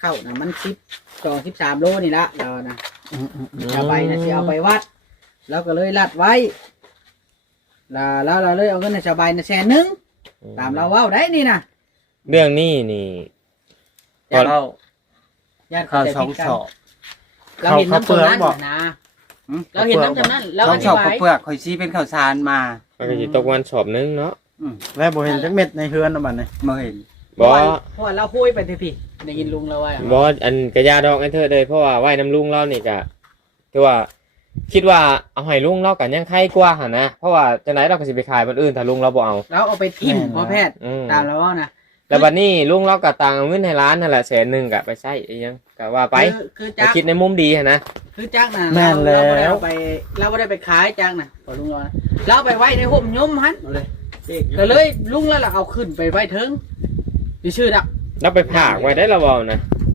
เข้านะมัน12-13 โลนี่ละเรานะชาวใบนะสิเอาไปวัดแล้วก็เลยลัดไว้แล้วเราเลยเอาเงินในชาวใบนะ100,000ตามเราเว้าได้นี่นะ เรื่องนี้นี่ ญาติ ข้าว ใจ สอ ผิ ง ดกัน สอบ เราเห็นน้ำตรงนั้น ข้าวเปลือกบอก นะเราเห็นน้ำตรงนั้นเรา สอ อง ธิ สอบบ าย เปลือกข่อยชี้เป็นข้าวสารมา มันก็สิตกวันสอบนึงเนาะ แล้วบ่เห็นจักเม็ดในเฮือนน่ะบัดนี้บ่เห็น บ่ เพราะว่าเราพูดไปทีพี่ได้ยินลุงเราว่า บ่อันกระยาดอกไอ้เธอเลยเพราะว่าไหว้น้ำลุงเรานี่ก็คือว่าคิดว่าเอาให้ลุงเรากันยังไข่กว่าหั่นนะเพราะว่าจังได๋เราก็สิไปขายบ้านอื่นถ้าลุงเราบ่เอา เราเอาไปทิ่มพอแพทย์ อืม ตามเราว่านะ แล้วบัดนี้ลุงเราก็ตังเอาเงินให้ร้านนั่นแหละ100,000ก็ไปใช้อีหยังก็ว่าไป คือ ก็ จัก คิดในมุมดีหั่นนะ คือจักน่ะ แม่นแล้ว เราไม่ได้ไปขายจักน่ะพอลุงเราเราไปไว้ในห่มยมหันเลยก็เลยลุงแล้วเราเอาขึ้นไปไว้ถึงที่ชื่อดัก เราไปผากไว้ได้และบ่นะ